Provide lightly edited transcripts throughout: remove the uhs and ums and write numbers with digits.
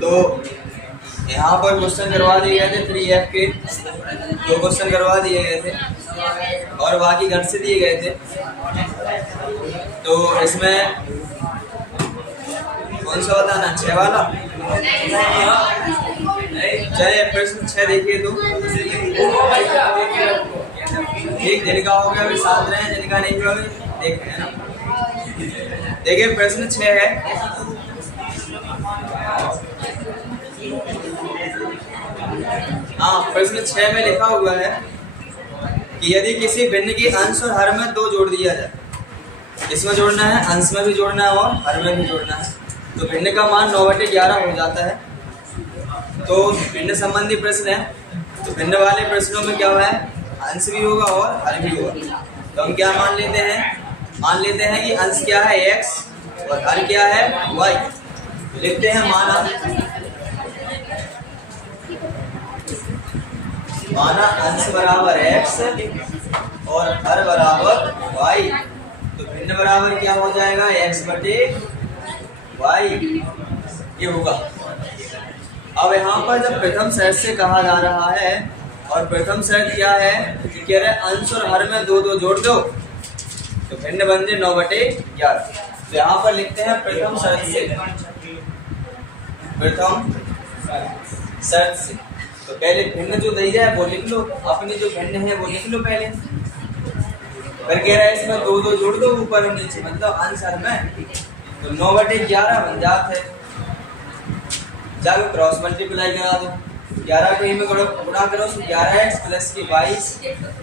तो यहाँ पर क्वेश्चन करवा दिए गए थे 3F के 2 क्वेश्चन करवा दिए गए थे और बाकी घर से दिए गए थे। तो इसमें कौन सा बताना, 6 वाला? चलिए प्रश्न 6 देखिए। तो एक जिनका हो गया वे साथ रहे, जिनका नहीं हुआ वे देख रहे हैं ना। देखिए प्रश्न 6 है, हाँ प्रश्न 6 में लिखा हुआ है कि यदि किसी भिन्न की अंश और हर में 2 जोड़ दिया जाए, इसमें जोड़ना है, अंश में भी जोड़ना है और हर में भी जोड़ना है, तो भिन्न का मान 9/11 हो जाता है। तो भिन्न संबंधी प्रश्न है, तो भिन्न वाले प्रश्नों में क्या हुआ है, अंश भी होगा और हर भी होगा। तो हम क्या मान लेते हैं कि अंश क्या है x और हर क्या है y। लिखते हैं माना अंश बराबर x और हर बराबर y। तो भिन्न बराबर क्या हो जाएगा, x/y ये होगा। अब यहाँ पर जब प्रथम शर्त से कहा जा रहा है, और प्रथम शर्त क्या है कि कह रहे अंश और हर में 2 जोड़ दो तो भिन्न बन जाए 9/11। तो यहाँ पर लिखते हैं प्रथम शर्त से। तो पहले भिन्न जो दी जाए वो लिख लो, अपनी जो भिन्न है वो लिख लो पहले। फिर कह रहा है इसमें 2 जोड़ दो ऊपर और नीचे, मतलब अंश हर में, तो 9/11 बन जाते हैं। जाके क्रॉस मल्टीप्लाई करा दो, 11 को में गुणा करो तो 11x + 22,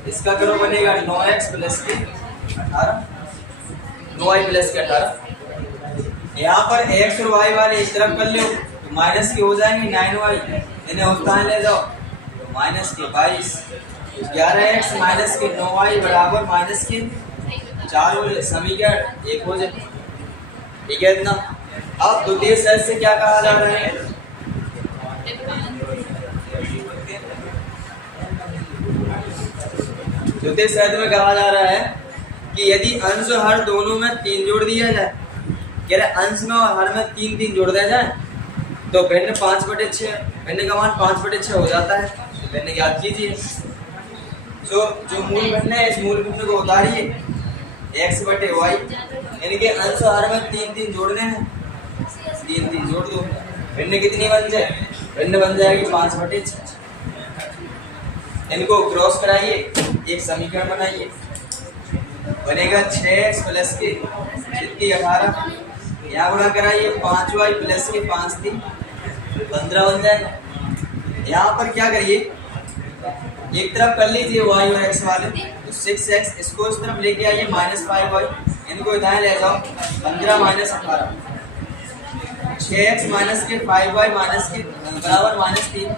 इसका करो बनेगा 9x + 18, 9y + 18। यहाँ पर x और y वाले इस तरफ कर लो तो माइनस के हो जाएंगे 9y, इन्हें उत्तान ले जाओ तो -22, 11x - 9y बराबर -4 हो जाए, समीकरण 1 हो जाए। ठीक है इतना। अब द्वितीय शर्त से क्या कहा जा रहा है, द्वितीय शर्त में कहा जा रहा है कि यदि अंश और हर दोनों में 3 जोड़ दिया जाए, कह रहे अंश में और हर में 3 जोड़ दिया जाए तो भिन्न 5/6, भिन्न का मान 5/6 हो जाता है। तो भिन्न याद कीजिए। तो जो मूल भिन्न है इस मूल भिन्न को उतारिए, x/y, यानी कि अंश और हर में 3 जोड़ने हैं, 3 जोड़ दो, भिन्न कितनी बन जाए, भिन्न बन जाएगी 5/6। इनको क्रॉस कराइए, एक समीकरण बनाइए, बनेगा 6x + 18, यहाँ गुणा कराइए 5y + 5 3 15 बन जाएगा। यहाँ पर क्या करिए, एक तरफ कर लीजिए y और x वाले, तो 6x, इसको इस तरफ लेके आइए -5y, इनको इधर ले जाओ 15 - 18, 6x - 5y बराबर -3,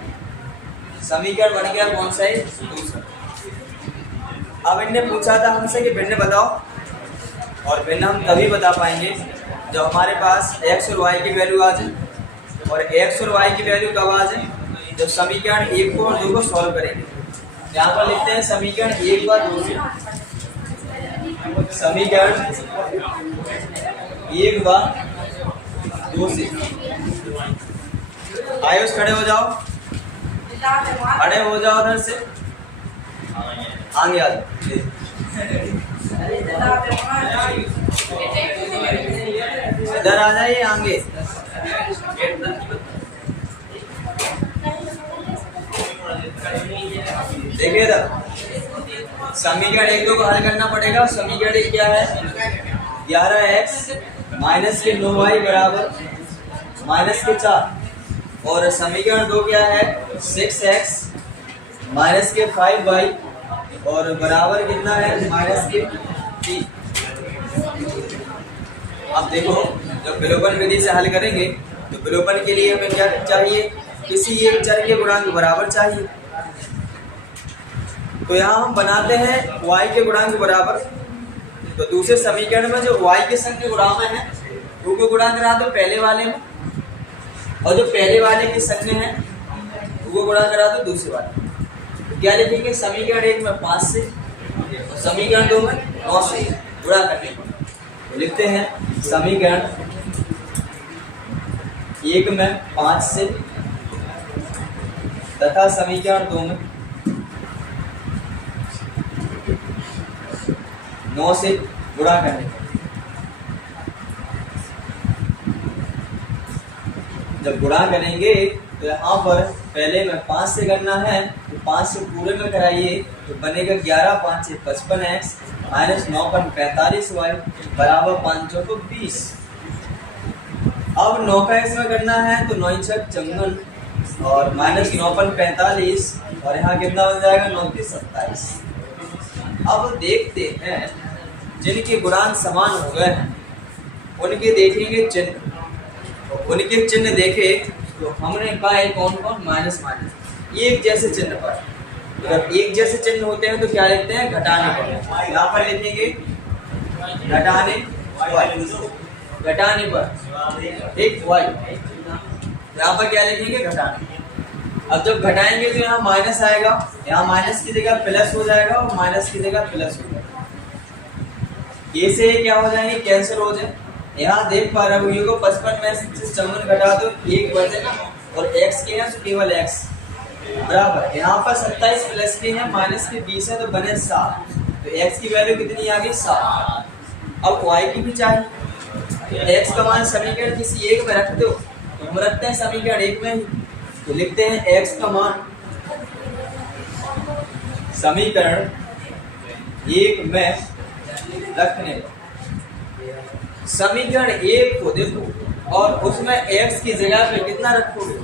समीकरण बन गया कौन सा है, दूसरा। अब इनने पूछा था हमसे कि भिन्न बताओ, और भिन्न हम तभी बता पाएंगे जब हमारे पास x और y की वैल्यू आ जाए। और x और y की वैल्यू कब आ जाए, जब समीकरण 1 को और 2 को सॉल्व करेंगे। यहाँ पर लिखते हैं समीकरण 1 व 2 से, समीकरण 1 व 2 से। आयुष खड़े हो जाओ, उधर से आगे आ जाओ, इधर आ जाइए आगे। देखिए इधर समीकरण 1 2 को हल करना पड़ेगा। समीकरण 1 क्या है, 11x - 9y बराबर -4, और समीकरण 2 क्या है, 6x - 5y और बराबर कितना है, -3। अब देखो जब विलोपन विधि से हल करेंगे तो विलोपन के लिए हमें क्या चाहिए, किसी एक चर के गुणांक बराबर चाहिए। तो यहाँ हम बनाते हैं y के गुणांक बराबर, तो दूसरे समीकरण में जो y के संग के गुणांक है उनको गुणा करा दो पहले वाले में, और जो पहले वाले के संग है वो गुणा करा दो दूसरे वाले। तो क्या लिखेंगे, समीकरण 1 में 5 से और समीकरण 2 में 9 से गुणा करने पर। तो लिखते हैं समीकरण एक में 5 से तथा समीकरण 2 में 9 से गुणा करने पर। जब गुणा करेंगे तो यहाँ पर पहले में 5 से करना है, तो 5 से पूरे में कराइए तो बनेगा 11 5 से 55x माइनस 9 पर 45y बराबर 5 को 20। अब 9 का इसमें करना है तो 9 छक 54 और माइनस 9 पर 45 और यहाँ कितना बन जाएगा 9 की 27। अब देखते हैं जिनके गुणांक समान हो गए हैं उनके देखेंगे चिन्ह। उनके चिन्ह देखे तो हमने पाए कौन कौन माइनस माइनस एक जैसे चिन्ह पर। जब एक जैसे चिन्ह होते हैं तो क्या लिखते हैं घटाने पर। यहाँ पर लिखेंगे घटाने पर एक y, यहाँ पर क्या लिखेंगे घटाने। अब जब घटाएंगे तो यहाँ माइनस आएगा, यहाँ माइनस की जगह प्लस हो जाएगा और माइनस की जगह प्लस हो जाएगा। ये से क्या हो जाएंगे कैंसिल हो जाए। यहाँ देख पा रहे हो ये को 55 में से 54 घटा दो 1 बचेगा और x के हैं तो केवल x बराबर। यहाँ पर 27 प्लस के हैं माइनस के 20 है तो बने 7, तो x की वैल्यू कितनी आ गई 7। अब y की भी चाहिए। x का मान समीकरण किसी एक में रख दो तो हम रखते हैं समीकरण 1 में ही, तो लिखते हैं x का मान समीकरण 1 में रखने पर। समीकरण 1 को देखो और उसमें x की जगह पे कितना रखोगे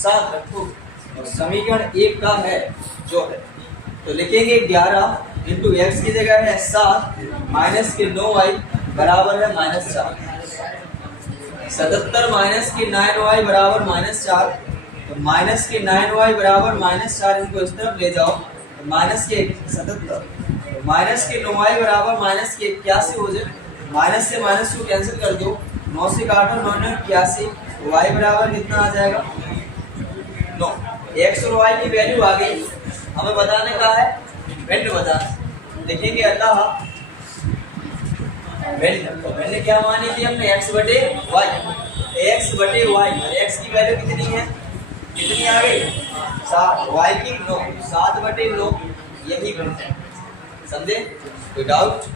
7 रखोगे और समीकरण 1 का है जो है तो लिखेंगे 11 इंटू एक्स की जगह है 7 माइनस के 9y बराबर है -4। 77 माइनस के 9y बराबर -4, तो माइनस के 9y बराबर -4 इनको इस तरफ ले जाओ तो माइनस के 77 माइनस के 9y बराबर माइनस के 81 हो जाए। माइनस से माइनस को कैंसिल कर दो, 9 से काटो 9 9 81, y बराबर कितना आ जाएगा 9। x और y की वैल्यू आ गई, हमें बताने का है भिन्न बताना। लिखेंगे अतः भिन्न क्या मानी थी हमने x बटे y, x बटे y और x की वैल्यू कितनी है कितनी आ गई 7, y की 9, 7 बटे 9 यही भिन्न है। समझे? कोई डाउट?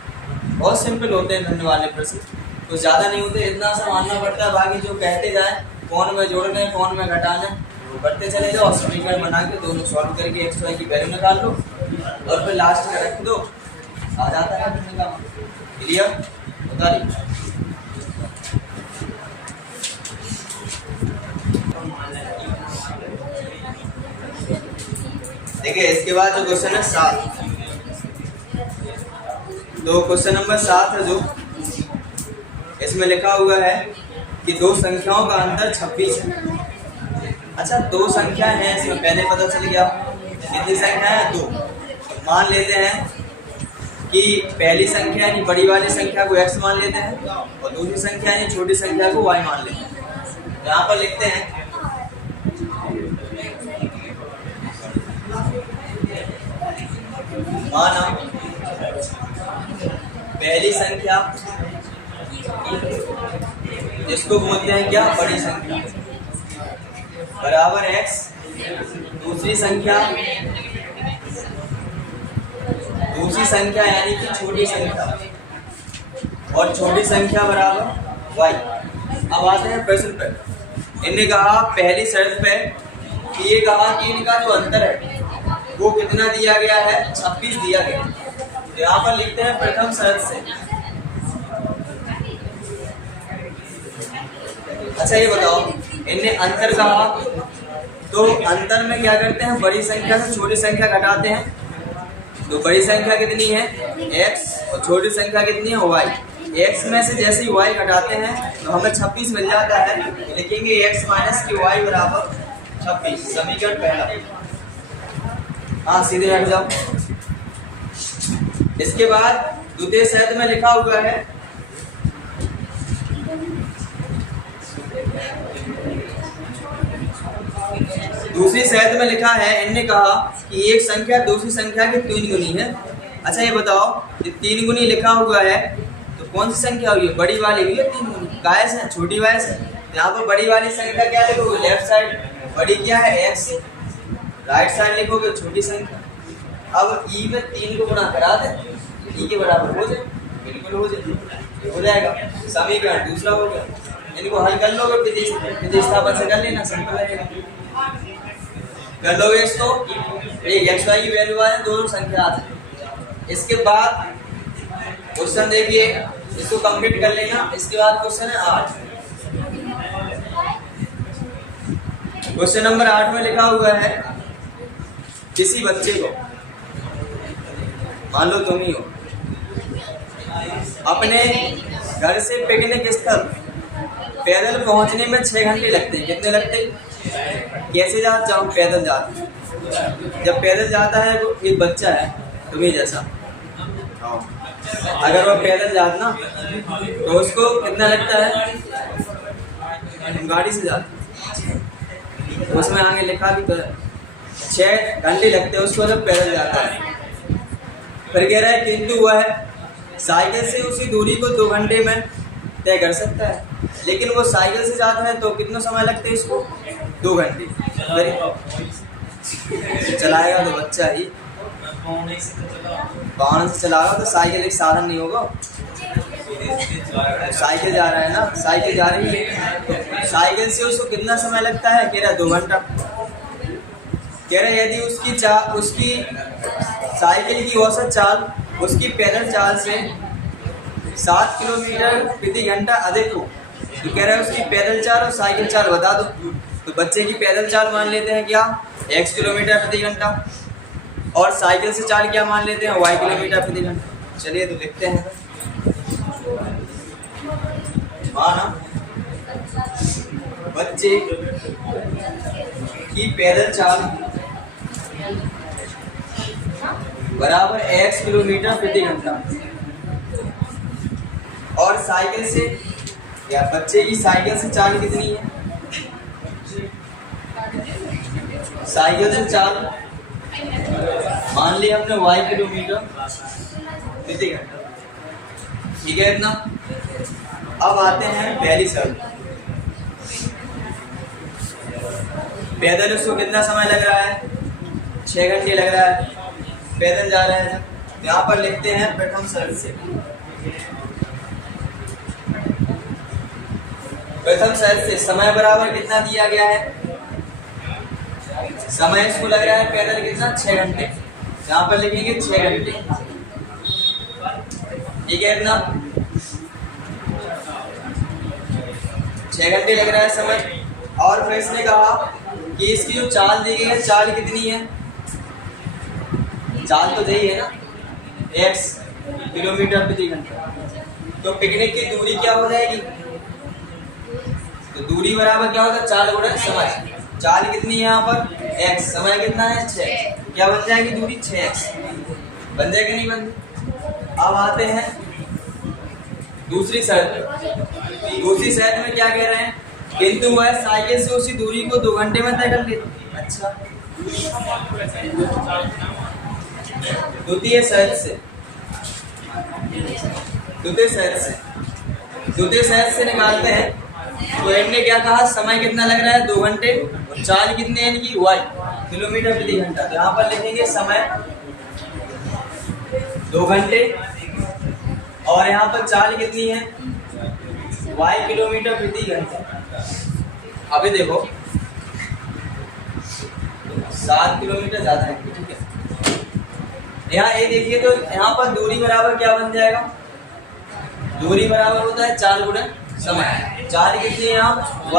बहुत सिंपल होते हैं भिन्न वाले प्रश्न, कुछ ज़्यादा नहीं होते, इतना सा मानना पड़ता है। बाकी जो कहते जाए कौन में जोड़ने कौन में घटाना वो करते चले जाओ, समीकरण बना के दोनों सॉल्व करके एक्स वाई की वैल्यू निकाल लो और फिर लास्ट में रख दो, आ जाता है भिन्न का। क्लियर? बता रही देखिए इसके बाद जो क्वेश्चन है 7, तो क्वेश्चन नंबर 7 है जो इसमें लिखा हुआ है कि दो संख्याओं का अंतर 26 है। अच्छा, दो संख्या है इसमें पहले पता चल गया कितनी संख्या है 2। मान लेते हैं कि पहली संख्या यानी बड़ी वाली संख्या को x मान लेते हैं और दूसरी संख्या यानी छोटी संख्या को y मान लेते हैं। यहाँ पर लिखते हैं माना पहली संख्या जिसको बोलते हैं क्या बड़ी संख्या बराबर x, दूसरी संख्या यानी कि छोटी संख्या और छोटी संख्या बराबर y। अब आते हैं प्रश्न पर। इन्हें कहा पहली शर्त पे कि ये कहा कि इनका जो अंतर है वो कितना दिया गया है 26 दिया गया। तो यहाँ पर लिखते हैं प्रथम शर्त से। अच्छा ये बताओ इन्हें अंतर कहा तो अंतर में क्या करते हैं बड़ी संख्या से छोटी संख्या घटाते हैं। तो बड़ी संख्या कितनी है x और छोटी संख्या कितनी है y। x में से जैसे ही y घटाते हैं तो हमें 26 मिल जाता है। लिखेंगे x माइनस की y बराबर 26, समीकरण पहला। हाँ सीधे हट जाओ। इसके बाद द्वितीय शर्त में लिखा हुआ है दूसरी शर्त में लिखा है इनने कहा कि एक संख्या दूसरी संख्या की 3 गुनी है। अच्छा ये बताओ ये 3 गुनी लिखा हुआ है तो कौन सी संख्या हुई है बड़ी वाली हुई है 3 गुनी, काय से छोटी वाय से यहाँ पर बड़ी वाली संख्या क्या लिखोगे, लेफ्ट साइड बड़ी क्या है x, राइट साइड लिखोगे छोटी संख्या। अब e में 3 को गुणा करा दे, e के बराबर हो जाए, बिल्कुल हो जाए, ये हो जाएगा। समीकरण दूसरा हो गया। इनको हल कर लोगे, प्रतिस्थापन से कर लेना, सिंपल रहेगा। कर लोगे इसको, एक एक्स वाई की वैल्यू आए, दोनों संख्या आ जाए। इसके बाद क्वेश्चन देखिए, इसको कंप्लीट कर लेना। इसके बाद क्वेश्चन है 8। क्वेश्चन नंबर 8 में लिखा हुआ है, किसी बच्चे को, मान लो तुम ही हो, अपने घर से पिकनिक स्थल पैदल पहुंचने में 6 घंटे लगते हैं। कितने लगते हैं? कैसे जाता हूँ? पैदल जाते हैं। जब पैदल जाता है तो एक बच्चा है तुम्हें जैसा, अगर वो पैदल जाता ना तो उसको कितना लगता है? तुम गाड़ी से जाते, उसमें आगे लिखा भी तो 6 घंटे लगते हैं उसको जब पैदल जाता है। फिर कह रहा है किंतु वह साइकिल से उसी दूरी को 2 घंटे में तय कर सकता है। लेकिन वो साइकिल से जाता है तो कितना समय लगते है इसको? 2 घंटे। चलाएगा तो बच्चा ही, वाहन से चलाएगा तो साइकिल एक साधन नहीं होगा। साइकिल जा रहा है ना, साइकिल जा रही है तो साइकिल से उसको कितना समय लगता है? कह रहा है 2 घंटा। कह रहा है यदि उसकी साइकिल की औसत चाल उसकी पैदल चाल से 7 किलोमीटर प्रति घंटा अधिक हो, तो कह रहा है उसकी पैदल चाल और साइकिल चाल बता दो। तो बच्चे की पैदल चाल मान लेते हैं क्या? x किलोमीटर प्रति घंटा, और साइकिल से चाल क्या मान लेते हैं? y किलोमीटर प्रति घंटा। चलिए तो लिखते हैं। माना बच्चे की पैदल चाल बराबर x किलोमीटर प्रति घंटा, और साइकिल से, या बच्चे की साइकिल से चाल कितनी है? साइकिल से चाल मान लिया हमने y किलोमीटर प्रति घंटा, ठीक है इतना। अब आते हैं पहली शर्त। पैदल उसको कितना समय लग रहा है? 6 घंटे लग रहा है, पैदल जा रहे हैं। यहाँ पर लिखते हैं प्रथम शर्त से। प्रथम शर्त से समय बराबर कितना दिया गया है? समय इसको लग रहा है पैदल कितना? 6 घंटे। यहाँ पर लिखेंगे 6 घंटे, ठीक है इतना। 6 घंटे लग रहा है समय। और फिर इसने कहा कि इसकी जो चाल दी गई है, चाल कितनी है? चाल तो यही है ना, x किलोमीटर प्रति घंटा। तो पिकनिक की दूरी क्या हो जाएगी? तो दूरी बराबर क्या होता है? चाल गुणा समय। चाल कितनी है यहाँ पर? x, समय कितना है? 6। क्या बन जाएगी दूरी? 6x। बन जाएगी नहीं बन? अब आते हैं दूसरी शर्त। दूसरी शर्त में क्या कह रहे हैं? किंतु वह साइकिल से उसी दूरी को 2 घंटे में तय कर लेते। अच्छा, द्वितीय शर्त से निकालते हैं। तो इनने क्या कहा? समय कितना लग रहा है? 2 घंटे, और चाल कितने है इनकी? y किलोमीटर प्रति घंटा। तो यहाँ पर लिखेंगे समय 2 घंटे, और यहाँ पर चाल कितनी है? y किलोमीटर प्रति घंटा। अभी देखो 7 किलोमीटर ज्यादा है, ठीक है। यहाँ ये देखिए, तो यहाँ पर दूरी बराबर क्या बन जाएगा? दूरी बराबर होता है चाल गुणा समय। चाल कितनी है यहाँ? y,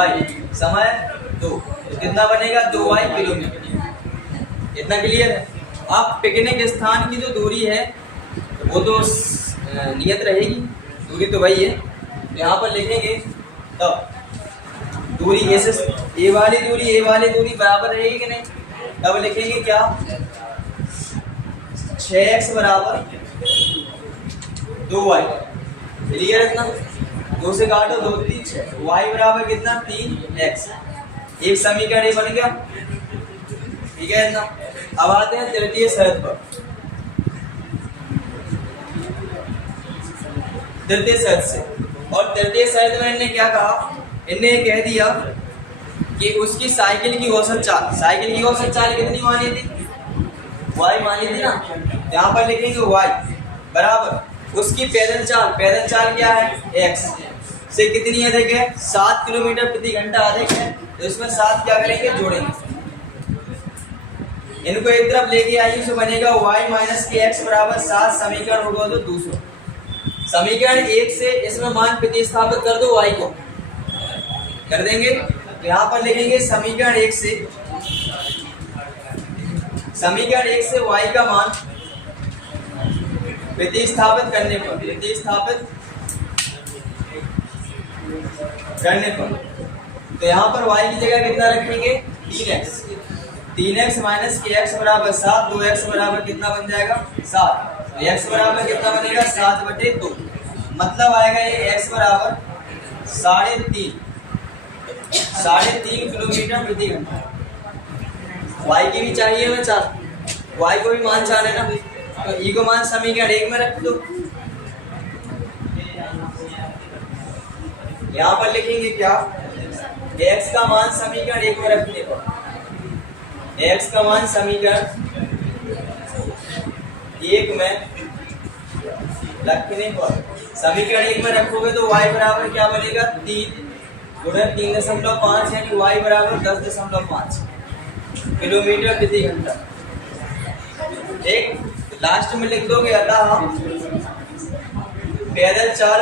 समय 2, तो कितना बनेगा? 2y kilometre. इतना क्लियर है। अब पिकनिक स्थान की जो दूरी है वो तो नियत रहेगी, दूरी तो वही है। तो यहाँ पर लिखेंगे तब दूरी ए वाली दूरी बराबर रहेगी कि नहीं? तब लिखेंगे क्या? 6x बराबर 2y। क्लियर इतना? 2 से काटो, 2 3 6, y बराबर कितना? 3x। एक समीकरण ये बन गया, ठीक है इतना। अब आते हैं तृतीय शर्त पर। तृतीय शर्त से, और तृतीय शर्त में इन्होंने क्या कहा? इनने कह दिया कि उसकी साइकिल की औसत चाल कितनी मानी थी, y मानी थी ना, यहाँ पर लिखेंगे y बराबर उसकी पैदल चाल क्या है x से कितनी अधिक है, 7 किलोमीटर प्रति घंटा अधिक है। तो इसमें 7 क्या करेंगे, जोड़ेंगे, इनको एक तरफ लेके आइए, तो बनेगा y माइनस के एक्स बराबर 7। समीकरण होगा तो दूसरा समीकरण 1 से इसमें मान प्रतिस्थापित कर दो, y को कर देंगे। तो यहाँ पर लिखेंगे समीकरण 1 से y का मान प्रतिस्थापित करने पर तो यहाँ पर y की जगह कितना रखेंगे, 3x माइनस के एक्स बराबर 7, 2x बराबर कितना बन जाएगा 7। तो x बराबर कितना बनेगा 7/2, मतलब आएगा ये x बराबर 3.5 किलोमीटर प्रति घंटा। y की भी चाहिए हमें y को भी मान चाहना है ना, तो e को मान समीकरण 1 में रख दो। यहाँ पर लिखेंगे क्या, x का मान समीकरण 1 में रखने पर, x का मान समीकरण 1 में रखने पर, समीकरण 1 में रखोगे तो y बराबर क्या बनेगा, 3 गुणा 3.5 यानी y बराबर 10.5 किलोमीटर प्रति घंटा। एक लास्ट में लिख दोगे अतः पैदल चाल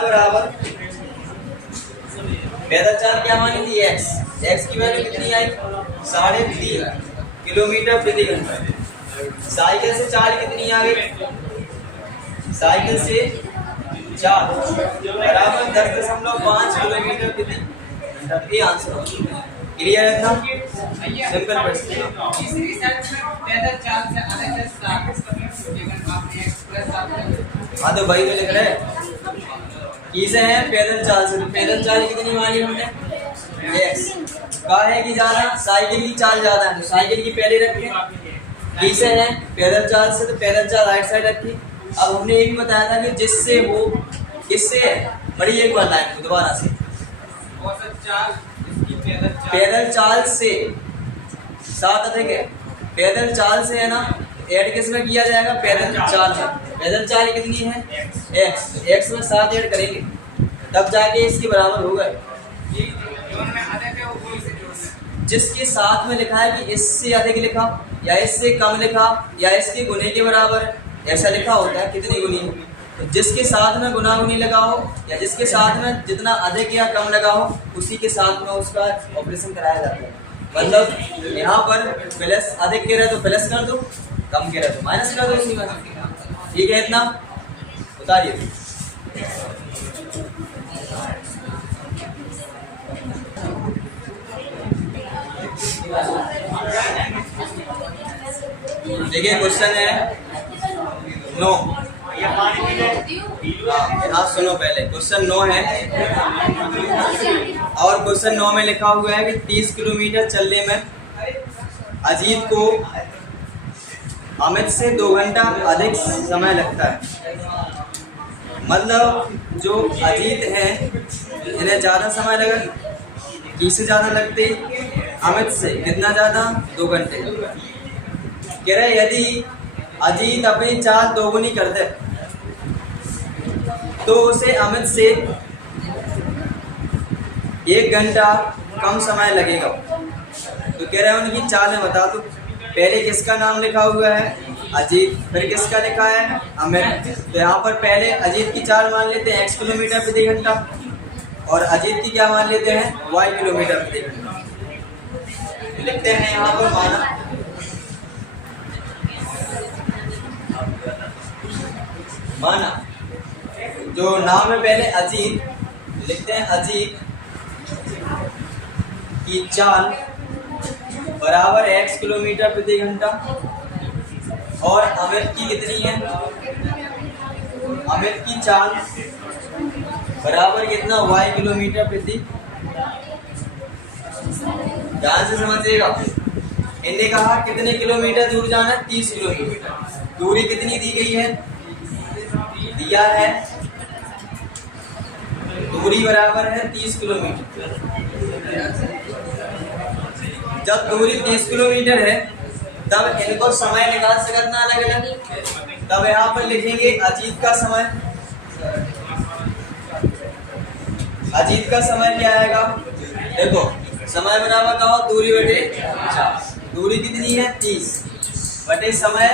क्या मानी थी, x की वैल्यू कितनी आई, 3.5 किलोमीटर प्रति घंटा। साइकिल से चाल कितनी आ गई, साइकिल से चाल बराबर 10.5 किलोमीटर प्रति घंटा। ये आंसर क्लियर है था, सिंपल प्रश्न। इस रिसर्च में पैदल चाल से अधिक स्थापित करने आपने एक्सप्रेस आपने, हाँ तो भाई तो लिख रहे हैं किसे हैं, पैदल चाल से। तो पैदल चाल कितनी मानी हमने, x कहा है कि ज्यादा, साइकिल की चाल ज्यादा है तो साइकिल की पहले रखें। किसे है पैदल चाल से, तो पैदल चाल राइट साइड रखी। अब हमने ये भी बताया था कि जिससे वो किससे है, बड़ी एक बार लाइन दोबारा से, औसत चाल पैदल चाल से 7 अधिक है, पैदल चाल से है ना, ऐड किसमें किया जाएगा, पैदल चाल में। पैदल चाल कितनी है x में 7 ऐड करेंगे तब जाके इसके बराबर होगा। जिसके साथ में लिखा है कि इससे अधिक लिखा या इससे कम लिखा या इसके गुने के बराबर ऐसा लिखा होता है, कितनी गुनी है, तो जिसके साथ में गुना गुनी लगा हो या जिसके साथ में जितना अधिक या कम लगा हो उसी के साथ में उसका ऑपरेशन कराया जाता है। मतलब यहाँ पर प्लस अधिक कह रहे तो प्लस कर दो, कम कह रहे तो माइनस कर दो, उसी में ठीक है। इतना उतारिए। देखिए क्वेश्चन है 9, हाँ सुनो पहले, क्वेश्चन 9 है और क्वेश्चन 9 में लिखा हुआ है कि 30 किलोमीटर चलने में अजीत को अमित से 2 घंटा अधिक समय लगता है। मतलब जो अजीत हैं इन्हें ज़्यादा समय लगा, किससे ज़्यादा लगते, अमित से कितना ज़्यादा, 2 घंटे। कह रहे यदि अजीत अपनी चाल दोगुनी कर दे तो उसे अमित से 1 घंटा कम समय लगेगा। तो कह रहे हैं उनकी चालें बता दो। पहले किसका नाम लिखा हुआ है, अजीत, फिर किसका लिखा है, अमित। तो यहाँ पर पहले अजीत की चाल मान लेते हैं x किलोमीटर प्रति घंटा और अजीत की क्या मान लेते हैं, y किलोमीटर प्रति घंटा। लिखते हैं यहाँ पर माना जो नाम है पहले अजीत, लिखते हैं अजीत की चाल बराबर x किलोमीटर प्रति घंटा और अमित की कितनी है, अमित की चाल बराबर कितना, y किलोमीटर प्रति। ध्यान से समझिएगा, इन्हें कहा कितने किलोमीटर दूर जाना है, 30 किलोमीटर। दूरी कितनी दी गई है, दिया है दूरी बराबर है 30 किलोमीटर। जब दूरी 30 किलोमीटर है तब इनको समय निकाल से करना अलग अलग। तब यहाँ पर लिखेंगे अजीत का समय। अजीत का समय क्या आएगा? देखो समय बराबर कहो दूरी बटे 4। दूरी कितनी है? 30 बटे समय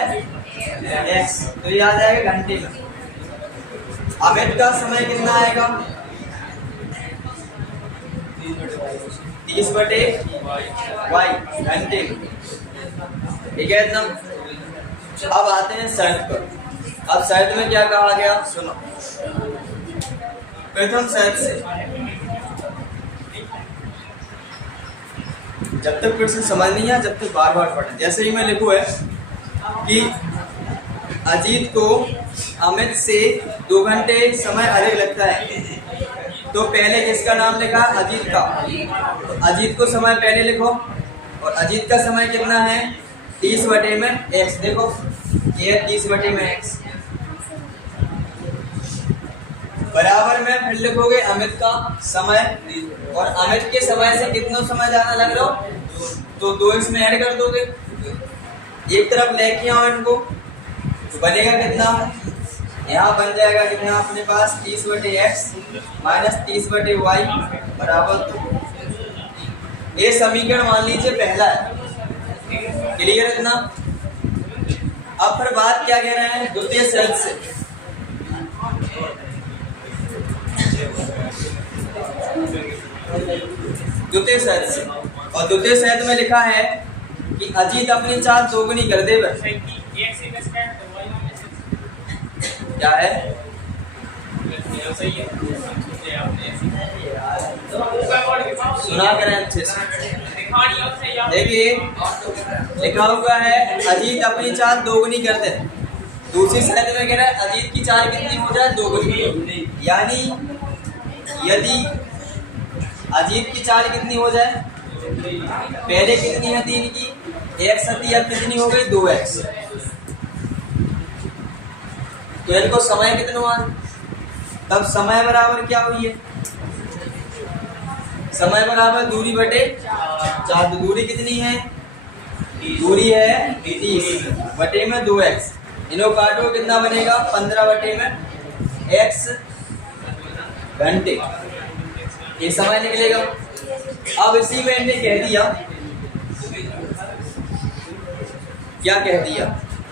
x, तो ये आ जाएगा घंटे में। अमित का समय कितना आएगा? 30 बटे y घंटे में। ठीक है इतना। अब आते हैं शर्त पर। अब शर्त में क्या कहा गया सुनो। प्रथम शर्त से जब तक प्रश्न समझ नहीं आया जब तक बार बार पढ़ें। जैसे ही मैं लिखूं है कि अजीत को अमित से 2 घंटे समय अधिक लगता है, तो पहले किसका नाम लिखा? अजीत का। तो अजीत को समय पहले लिखो और अजीत का समय कितना है? 30 बटे में x। देखो ये 30 बटे में x बराबर में फिर लिखोगे अमित का समय, और अमित के समय से कितना समय ज्यादा लग रहा हो तो 2 इसमें ऐड कर दोगे। एक तरफ लेके आओ इनको, तो बनेगा कितना? यहाँ बन जाएगा कितना अपने पास? 30 बटे x माइनस 30 बटे y बराबर 2। ये समीकरण मान लीजिए पहला है। क्लियर इतना। अब फिर बात क्या कह रहे हैं? द्वितीय शर्त से। द्वितीय शर्त से, और द्वितीय शर्त में लिखा है कि अजीत अपनी चाल दोगुनी कर दे। क्या है? सुना करें अच्छे से। देखिए लिखा हुआ है अजीत अपनी चाल दोगुनी कर दे। दूसरी शर्त में कह रहा है अजीत की चाल कितनी हो जाए? दोगुनी। यानी यदि अजीत की चाल कितनी हो जाए? पहले कितनी है 3 की? x थी, अब कितनी हो गई? 2x। तो इनको समय कितना हुआ? तब समय बराबर क्या हुई है? समय बराबर दूरी बटे 4। तो दूरी कितनी है? दूरी है 30 बटे में 2x। इनको काटो कितना बनेगा? 15 बटे में x घंटे। ये समय निकलेगा। अब इसी में इन्हें कह दिया, क्या कह दिया?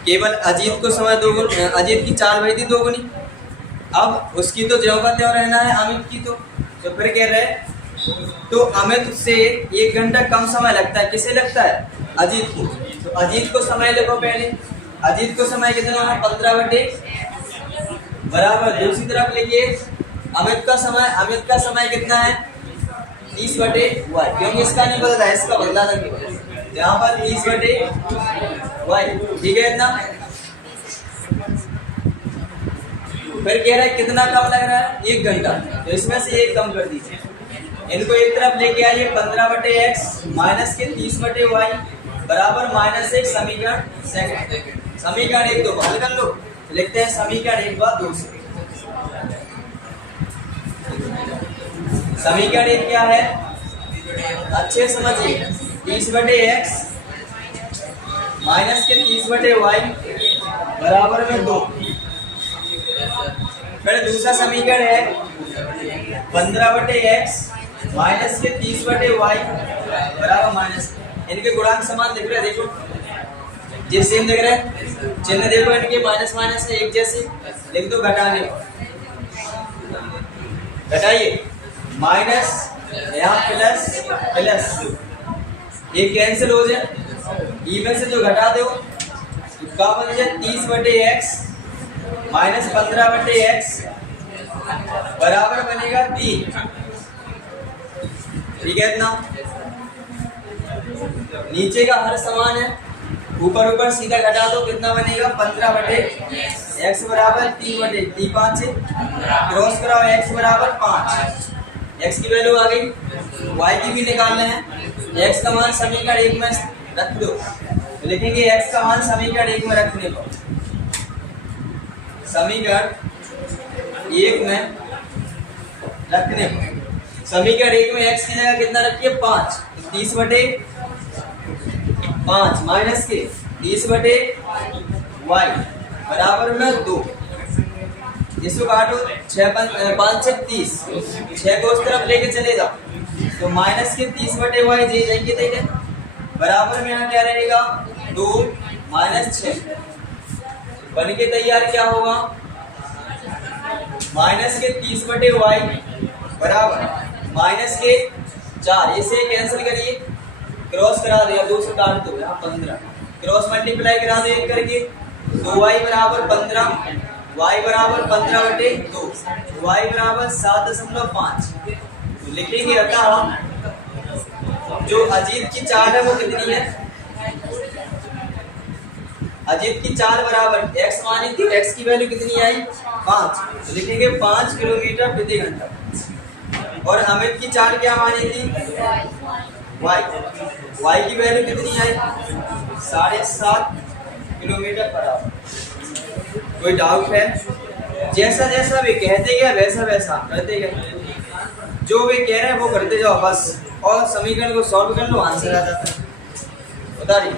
केवल अजीत को समय दोगुनी, अजीत की चाल भाई थी दोगुनी। अब उसकी तो ज्यों का त्यों रहना है, अमित की तो फिर कह रहे तो अमित से 1 घंटा कम समय लगता है। किसे लगता है? अजीत को। तो अजीत को समय लिखो पहले। अजीत को समय कितना है? 15 बटे बराबर। दूसरी तरफ लिखिए अमित का समय कितना है? 30 बटे y, क्योंकि इसका नहीं बदला है, इसका बदला था केवल। यहाँ पर 30 बटे y। ठीक है इतना। फिर कह रहा है कितना कम लग रहा है? 1 घंटा। तो इसमें से 1 कम कर दीजिए। इनको एक तरफ लेके आइए। 15 बटे x माइनस के 30 बटे y बराबर -1 समीकरण सेकंड। समीकरण 1 2 हल कर लो। लिखते हैं समीकरण 1 बार 2 से। समीकरण 1 क्या है? अच्छे समझिए। 30 बटे x माइनस के 30 बटे y बराबर में 2। फिर दूसरा समीकरण है 15 बटे x माइनस के 30 बटे y बराबर माइनस। इनके गुणांक समान दिख रहे हैं। देखो ये सेम दिख रहे हैं। चिन्ह देखो इनके माइनस माइनस है एक जैसे। लिख दो घटाने। घटाइए माइनस यहाँ प्लस प्लस, ये कैंसिल हो जाए। ई में से जो घटा दो क्या बन जाए? 30 बटे x माइनस 15 बटे x बराबर बनेगा 3। ठीक है इतना। नीचे का हर समान है, ऊपर ऊपर सीधा घटा दो कितना बनेगा? 15 बटे x बराबर 3 बटे 3 5 से क्रॉस कराओ x बराबर 5। x की वैल्यू आ गई। y की भी निकालना है। x का मान समीकरण 1 में रख दो। तो लिखेंगे x का मान समीकरण 1 में रखने को, समीकरण 1 में रखने को समीकरण 1 में x की जगह कितना रखिए 5, 30/5 माइनस के 30/y बराबर में 2। इसको काटो 5 से 30, 6 को उस तरफ लेके चले जाओ तो माइनस के 30/y दे जाएंगे देने बराबर में यहाँ क्या रहेगा 2 माइनस 6 बन के तैयार क्या होगा माइनस के 30/y बराबर माइनस के 4, इसे कैंसिल करिए क्रॉस करा दिया 2 से काट दो यहाँ 15 क्रॉस मल्टीप्लाई करा दो 1 करके 2y बराबर 15 y बराबर 15/2 y बराबर 7.5 तो लिखेंगे अतः जो अजीत की चाल है वो कितनी है अजीत की चाल बराबर x मानी थी x की वैल्यू कितनी आई 5 तो लिखेंगे 5 किलोमीटर प्रति घंटा और अमित की चाल क्या मानी थी y की वैल्यू कितनी आई 7.5 किलोमीटर पर आवर। कोई डाउट है जैसा जैसा वे कहते गए वैसा वैसा करते गए जो वे कह रहे हैं वो करते जाओ बस और समीकरण को सॉल्व कर लो आंसर आ जाता है बता रही